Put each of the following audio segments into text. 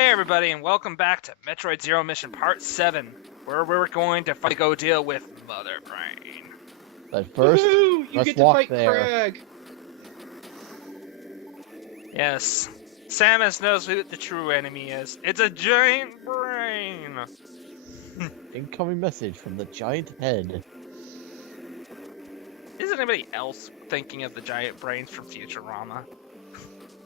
Hey everybody, and welcome back to Metroid Zero Mission Part 7, where we're going to finally go deal with Mother Brain. But first, Woohoo! You let's get to walk fight there. Crag. Yes, Samus knows who the true enemy is. It's a giant brain! Incoming message from the giant head. Is anybody else thinking of the giant brains from Futurama?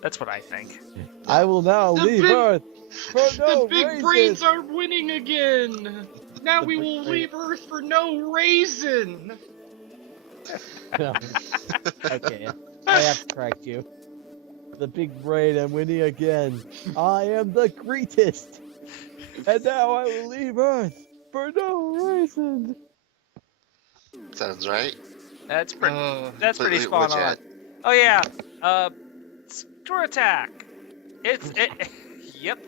That's what I think. I will now The leave big- Earth for no the big reason. brains are winning again. Now The we big will brain- leave Earth for no reason. Okay, I have to correct you. The big brain, I'm winning again. I am the greatest. And now I will leave Earth for no reason. Sounds right. That's pretty Wait, spot which on. ad? Oh yeah, Screw Attack! Yep.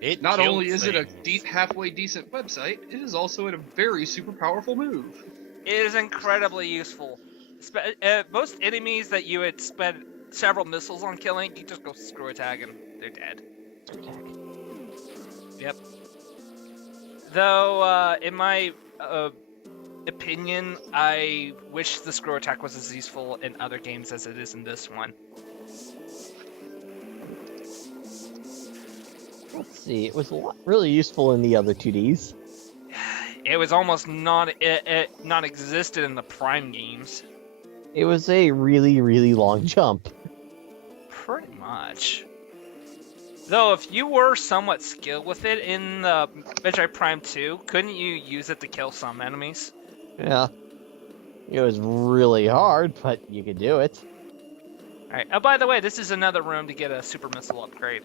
It Not kills only is it a things. halfway decent website, it is also a very super powerful move. It is incredibly useful. Most enemies that you would spend several missiles on killing, you just go screw attack and they're dead. Yep. Though, in my opinion, I wish the screw attack was as useful in other games as it is in this one. Let's see, it was really useful in the other 2Ds. It was almost non-existent in the Prime games. It was a really, really long jump. Pretty much. Though, if you were somewhat skilled with it in the Metroid Prime 2, couldn't you use it to kill some enemies? Yeah. It was really hard, but you could do it. Alright, oh, by the way, this is another room to get a super missile upgrade.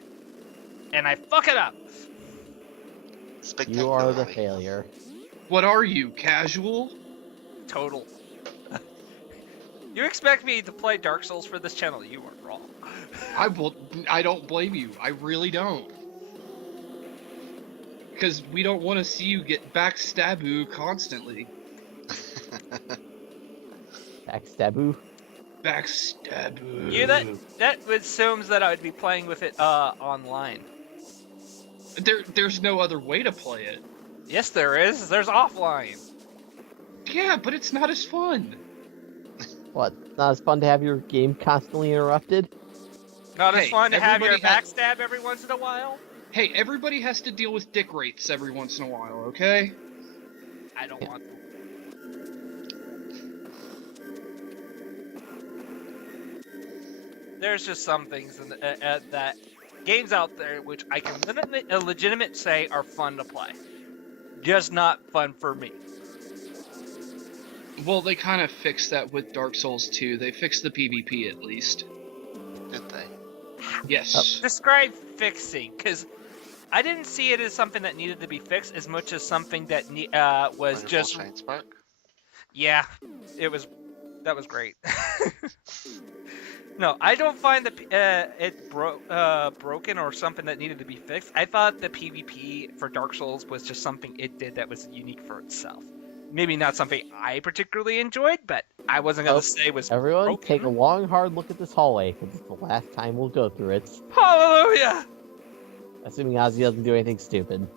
And I fuck it up! You are the Spectacularly. failure. What are you, casual? Total. You expect me to play Dark Souls for this channel? You are wrong. I don't blame you. I really don't. Because we don't want to see you get backstaboo constantly. Backstaboo. Backstaboo. Yeah, that assumes that I would be playing with it online. There's no other way to play it. Yes, there is. There's offline. Yeah, but it's not as fun. What? Not as fun to have your game constantly interrupted? Not as Hey, fun to have your everybody had- backstab every once in a while? Hey, everybody has to deal with dick rates every once in a while, okay? I don't want to. There's just some things in that games out there which I can legitimate say are fun to play. Just not fun for me. Well, they kind of fixed that with Dark Souls 2. They fixed the PvP at least. Did they? Yes. Describe fixing, because I didn't see it as something that needed to be fixed as much as something that was Wonderful just Shine Spark? yeah, that was great. No, I don't find that it broken or something that needed to be fixed. I thought the PvP for Dark Souls was just something it did that was unique for itself. Maybe not something I particularly enjoyed, but I wasn't going to say it was Everyone, broken. take a long, hard look at this hallway, because it's the last time we'll go through it. Hallelujah! Assuming Ozzy doesn't do anything stupid.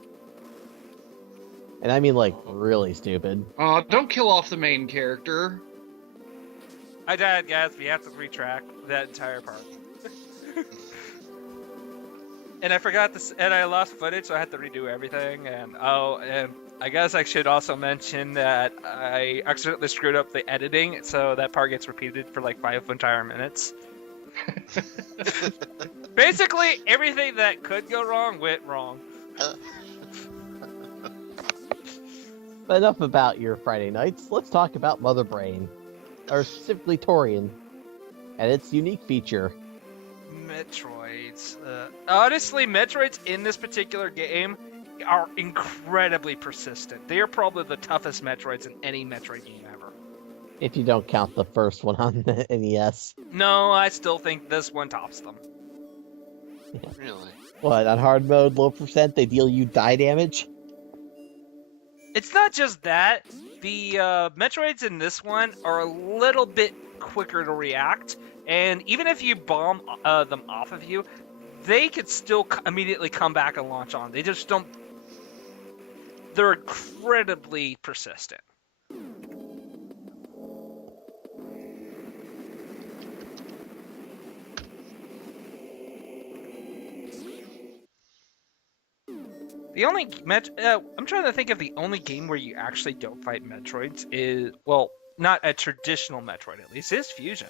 And I mean, like, really stupid. Don't kill off the main character. I died, guys. We have to retrack that entire part. And I forgot this, and I lost footage, so I had to redo everything. And and I guess I should also mention that I accidentally screwed up the editing, so that part gets repeated for like 5 entire minutes. Basically, everything that could go wrong went wrong. But enough about your Friday nights, let's talk about Mother Brain. Or specifically Torian. And its unique feature. Metroids. Honestly, Metroids in this particular game are incredibly persistent. They are probably the toughest Metroids in any Metroid game ever. If you don't count the first one on the NES. No, I still think this one tops them. Really? What, on hard mode, low percent, they deal you die damage? It's not just that. The Metroids in this one are a little bit quicker to react, and even if you bomb them off of you, they could still immediately come back and launch on. They just don't. They're incredibly persistent. The only I'm trying to think of the only game where you actually don't fight Metroids is, well, not a traditional Metroid at least, is Fusion.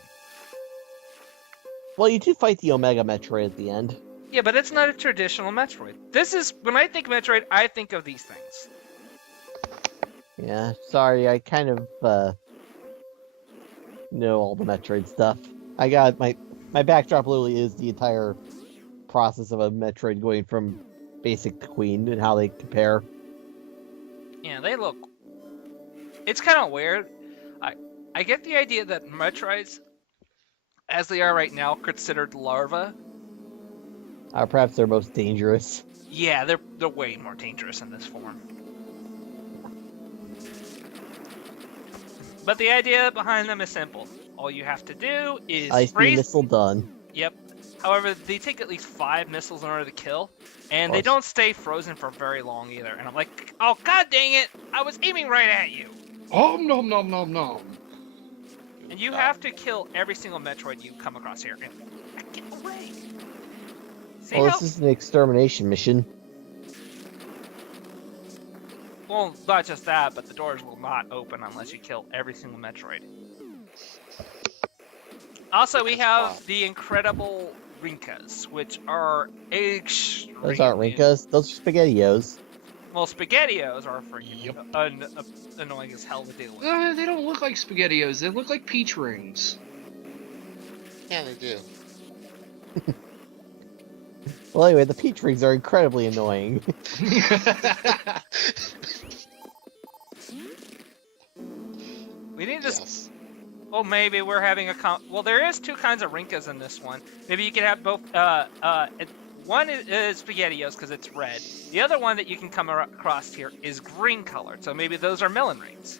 Well, you do fight the Omega Metroid at the end. Yeah, but it's not a traditional Metroid. This is, when I think Metroid, I think of these things. Yeah, sorry, I kind of know all the Metroid stuff. I got my backdrop literally is the entire process of a Metroid going from basic to Queen and how they compare. Yeah, they look. It's kind of weird. I get the idea that Metroids, as they are right now, considered larvae. Perhaps they're most dangerous. Yeah, they're way more dangerous in this form. But the idea behind them is simple. All you have to do is Ice beam missile done. Yep. However, they take at least 5 missiles in order to kill, and they don't stay frozen for very long either. And I'm like, oh god dang it! I was aiming right at you. Oh nom nom nom nom. And you have to kill every single Metroid you come across here. And get away. See Well, how? this is an extermination mission. Well, not just that, but the doors will not open unless you kill every single Metroid. Also, we have the incredible Rinkas, which are extremely... Those aren't Rinkas, those are SpaghettiOs. Well, SpaghettiOs are freaking annoying as hell to deal with. They don't look like SpaghettiOs. They look like peach rings. Yeah, they do. Well, anyway, the peach rings are incredibly annoying. We need to... Yes. Well, maybe we're having a... Well, there is 2 kinds of Rinkas in this one. Maybe you could have both... one is SpaghettiOs because it's red. The other one that you can come across here is green colored. So maybe those are melon rings.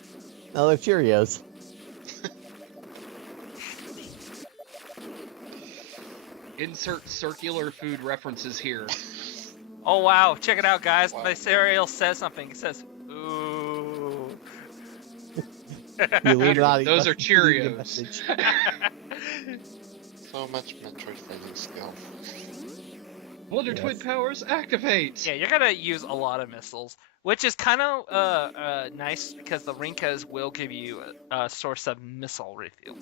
No, they're Cheerios. Insert circular food references here. Oh, wow. Check it out, guys. Wow. My cereal says something. It says, ooh. The Illuminati Those are must be reading the Cheerios. message. So much Metroid fighting skill. Wonder Yes. Twin Powers activate. Yeah, you're gonna use a lot of missiles, which is kind of nice because the Rinkas will give you a source of missile refuel.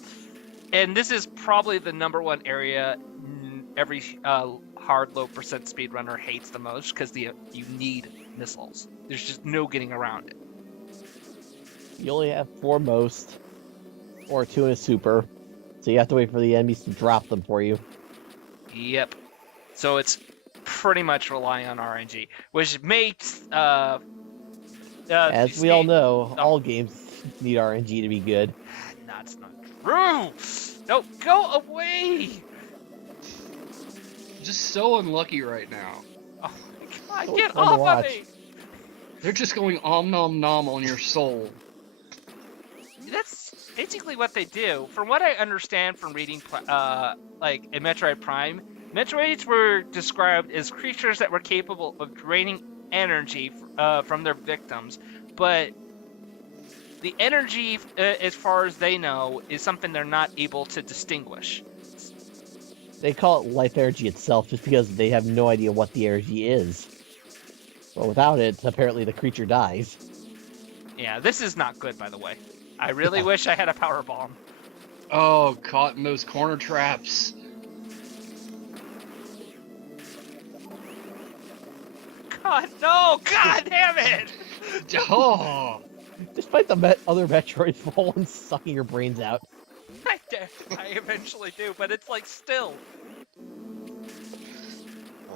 And this is probably the #1 area every hard low percent speedrunner hates the most because you need missiles. There's just no getting around it. You only have 4 most, or 2 in a super, so you have to wait for the enemies to drop them for you. Yep. So it's pretty much relying on RNG, which makes As we all know, all games need RNG to be good. That's not true. No, go away. I'm just so unlucky right now. Oh my God, So get fun to off of watch. me. They're just going om nom nom on your soul. That's basically what they do. From what I understand from reading, like in Metroid Prime, Metroids were described as creatures that were capable of draining energy from their victims, but the energy, as far as they know, is something they're not able to distinguish. They call it life energy itself just because they have no idea what the energy is. But without it, apparently the creature dies. Yeah, this is not good, by the way. I really wish I had a power bomb. Oh, caught in those corner traps. God, no! God damn it! Oh, Despite the other Metroids full and sucking your brains out. I eventually do, but it's like still.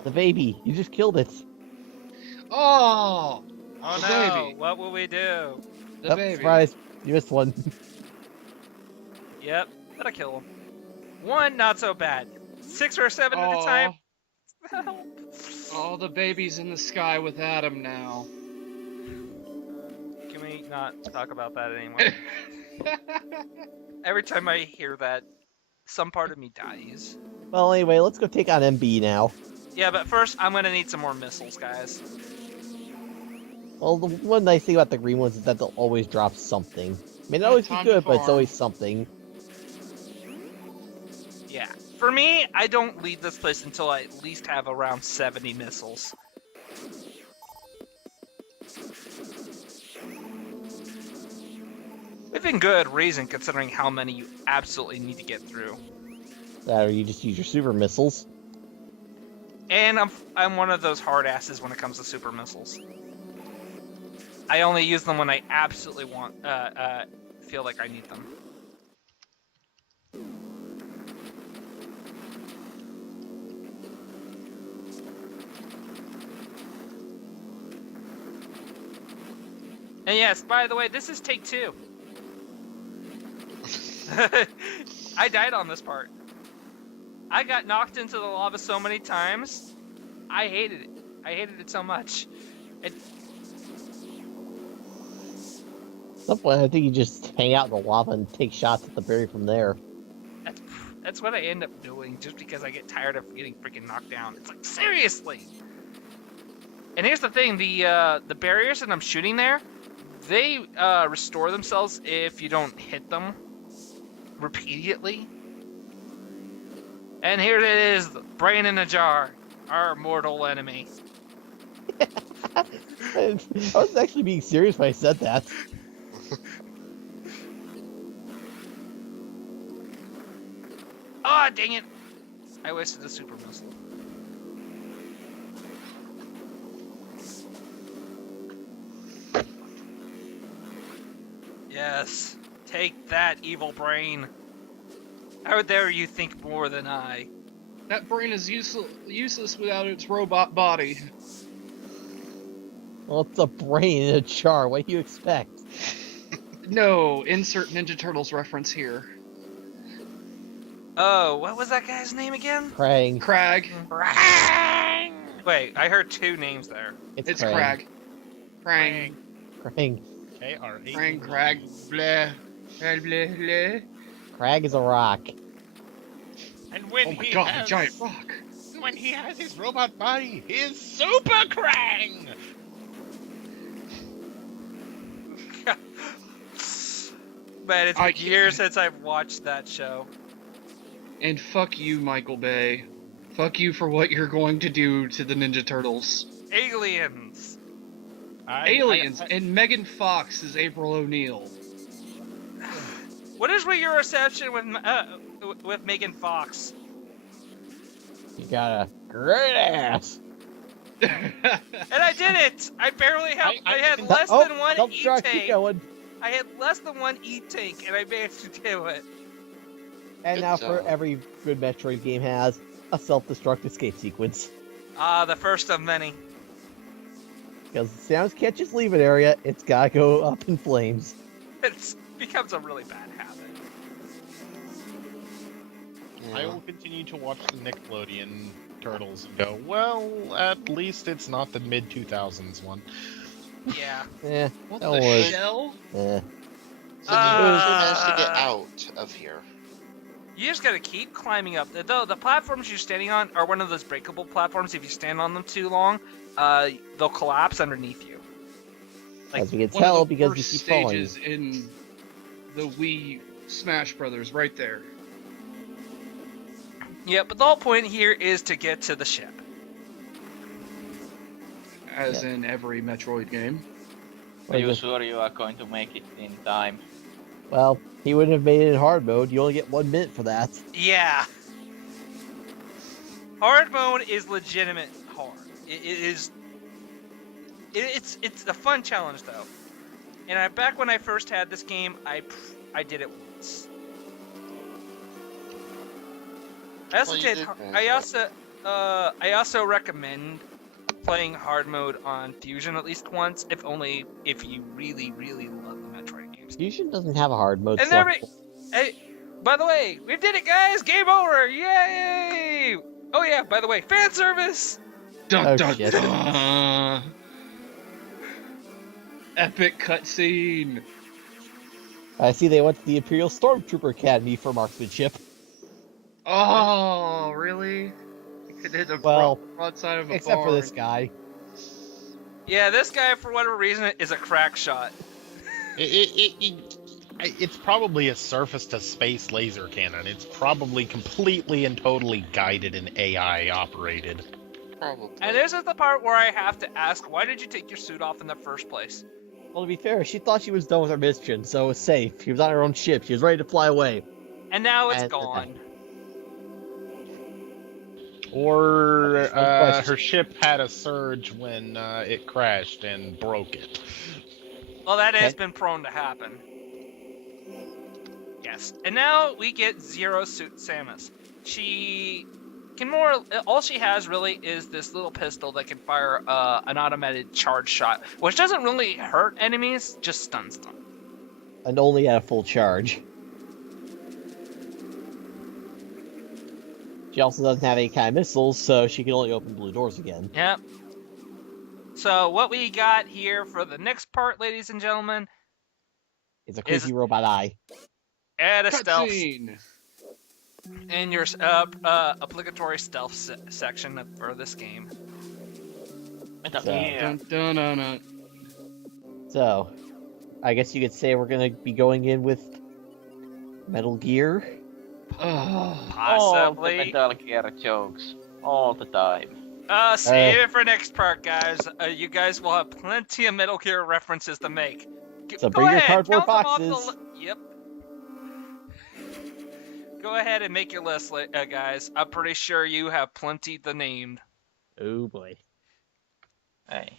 The baby, you just killed it. oh, Oh The no! baby. What will we do? the Oh, baby. surprise, you missed one. Yep, gotta kill him. 1, not so bad. 6 or 7 at a Aw. time. Help. Oh, the baby's in the sky with Adam now. Can we not talk about that anymore? Every time I hear that, some part of me dies. Well, anyway, let's go take on MB now. Yeah, but first I'm gonna need some more missiles, guys. Well, the one nice thing about the green ones is that they'll always drop something. May not Yeah, always be time to good, but it's farm. always something. Yeah. For me, I don't leave this place until I at least have around 70 missiles. Within good reason, considering how many you absolutely need to get through. That or you just use your super missiles. And I'm one of those hard asses when it comes to super missiles. I only use them when I absolutely feel like I need them. And yes, by the way, this is take 2. I died on this part. I got knocked into the lava so many times. I hated it. I hated it so much. At some point, I think you just hang out in the lava and take shots at the berry from there. That's what I end up doing, just because I get tired of getting freaking knocked down. It's like, seriously. And here's the thing: the barriers that I'm shooting there, they restore themselves if you don't hit them repeatedly. And here it is, brain in a jar, our mortal enemy. I was actually being serious when I said that. Ah, dang it! I wasted a super missile. Yes, take that, evil brain. How dare you think more than I? That brain is useless without its robot body. Well, it's a brain in a jar. What do you expect? No, insert Ninja Turtles reference here. Oh, what was that guy's name again? Krang. Crag. Krang! Wait, I heard 2 names there. It's Krang. Crag. Krang. Krang. K-R-A. Krang, Crag. Bleh. Bleh, bleh, bleh. Krang is a rock. And when Oh my he god, has, a giant rock. when he has his robot body, his Super Krang! Man, it's I been years can't- since I've watched that show. And fuck you, Michael Bay. Fuck you for what you're going to do to the Ninja Turtles. Aliens! Aliens, and Megan Fox is April O'Neil. What is with your reception with Megan Fox? You got a great ass. And I did it! I barely helped. I had can- less than one Don't try, keep E-tank. going. I had less than one E-tank, and I managed to do it. And Good now for job. every good Metroid game has a self-destruct escape sequence. Ah, the first of many. Because Samus can't just leave an area, it's gotta go up in flames. It becomes a really bad habit. I Yeah. will continue to watch the Nickelodeon Turtles and go, well, at least it's not the mid-2000s one. Yeah. Eh, What that the was... hell? Eh. So you managed to get Uh, out of here. You just gotta keep climbing up. Though the platforms you're standing on are one of those breakable platforms. If you stand on them too long, they'll collapse underneath you. As we can One tell, of the because you worst keep falling. stages in the Wii Smash Brothers, right there. Yeah, but the whole point here is to get to the ship. As Yeah. in every Metroid game. Are you sure you are going to make it in time? Well, he wouldn't have made it in hard mode. You only get 1 minute for that. Yeah. Hard mode is legitimate hard. It is. It's a fun challenge though. And back when I first had this game, I did it once. I also Well, you did. did I also recommend playing hard mode on Fusion at least once, if only if you really love the Metroid games. Fusion doesn't have a hard mode. And there select- Hey, by the way, we did it, guys! Game over! Yay! Oh yeah, by the way, fan service. Dun Oh, dun shit. dun! Epic cutscene! I see they went to the Imperial Stormtrooper Academy for marksmanship. Oh, really? It hit the Well, broadside of a Except for barn. this guy. Yeah, this guy, for whatever reason, is a crack shot. It's probably a surface-to-space laser cannon. It's probably completely and totally guided and AI operated. Probably. And this is the part where I have to ask, why did you take your suit off in the first place? Well, to be fair, she thought she was done with her mission, so it was safe. She was on her own ship. She was ready to fly away. And now it's And- gone. Or There's no question. her ship had a surge when it crashed and broke it. Well, that has Okay. been prone to happen. Yes. And now we get Zero Suit Samus. She can all she has really is this little pistol that can fire an automated charge shot, which doesn't really hurt enemies, just stuns them. And only at a full charge. She also doesn't have any kind of missiles, so she can only open blue doors again. Yep. So what we got here for the next part, ladies and gentlemen, It's a crazy robot eye. add a stealth Cutscene. in your obligatory stealth section for this game. Metal So- Gear. Dun, dun, dun, dun. So, I guess you could say we're gonna be going in with Metal Gear. Oh, All the Possibly. Metal Gear jokes. All the time. Save it for next part, guys. You guys will have plenty of Metal Gear references to make. So Go bring your ahead, cardboard count them off the boxes. Yep. Go ahead and make your list, guys. I'm pretty sure you have plenty to name. Oh boy. Hey.